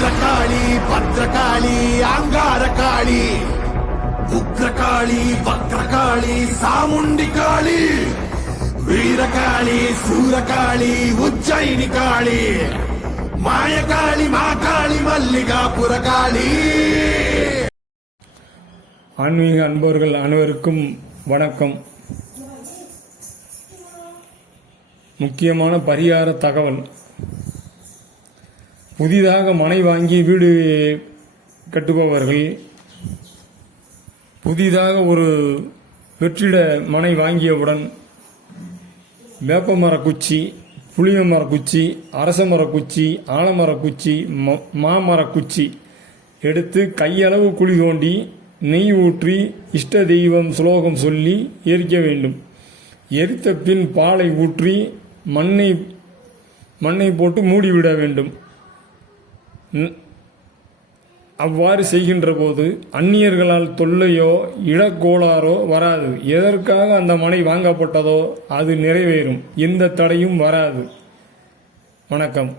பத்ரகாளி பத்ரகாளி அங்காரகாளி உக்ரகாளி வக்ரகாளி சாமுண்டி காளி வீரகாளி சூரகாளி உஜ்ஜயினி காளி மாயகாளி மாகாளி மல்லிகாபுர காளி. ஆன்மீக அன்பர்கள் அனைவருக்கும் வணக்கம். முக்கியமான பரிகார தகவல். புதிதாக மனை வாங்கி வீடு கட்டுபவர்கள், புதிதாக ஒரு வெற்றிட மனை வாங்கியவுடன் வேப்ப மரக்குச்சி, புளிய மரக்குச்சி, அரச மரக்குச்சி, ஆலமரக்குச்சி, மாமரக்குச்சி எடுத்து கையளவு குழி தோண்டி நெய் ஊற்றி இஷ்ட தெய்வம் சுலோகம் சொல்லி எரிக்க வேண்டும். எரித்த பின் பாலை ஊற்றி மண்ணை போட்டு மூடிவிட வேண்டும். அவ்வாறு செய்கின்ற போது அந்நியர்களால் தொல்லையோ இடக்கோளாறோ வராது. எதற்காக அந்த மனை வாங்கப்பட்டதோ அது நிறைவேறும். எந்த தடையும் வராது. வணக்கம்.